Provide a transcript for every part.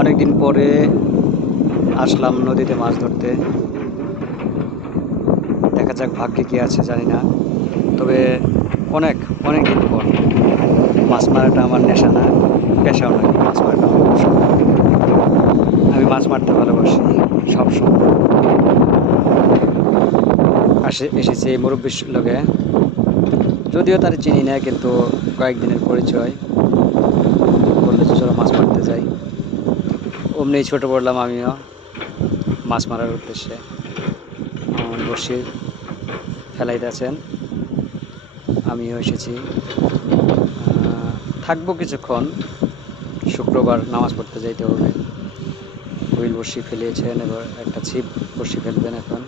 অনেক দিন পরে আসলাম নদীতে মাছ ধরতে। দেখা যাক ভাগ্যে কি আছে জানি না, তবে অনেক অনেক দিন পর। মাছ মারাটা আমার নেশা না, পেশাও নয়। মাছ মারাটা আমার খুব শখ। আমি মাছ মারতে ভালোবাসি সবসময়। এসেছি এই মুরব্বীর লগে, যদিও তার চিনি না, কিন্তু কয়েকদিনের পরিচয়। বললে যে চলো মাছ মারতে যাই, অমনি ছোট পড়লাম আমিও মাছ মারার উদ্দেশ্যে। বড়শি ফেলাইতেছেন, আমিও এসেছি। থাকবো কিছুক্ষণ, শুক্রবার নামাজ পড়তে যাইতে হবে। হুইল বড়শি ফেলিয়েছেন, এবার একটা ছিপ বড়শি ফেলবেন এখন।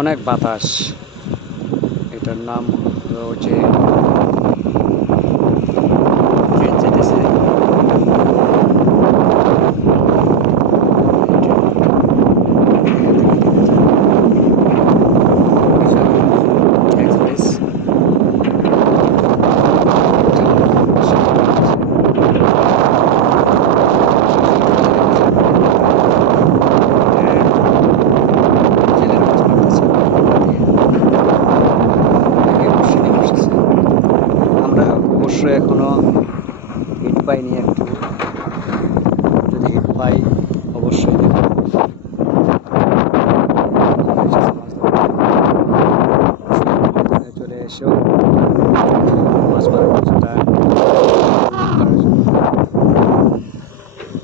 অনেক বাতাস, এটার নাম হলো যে ট্রেন যেতেছে। এক্সপ্রেস আমরা অবশ্য এখনো হিট পাইনি।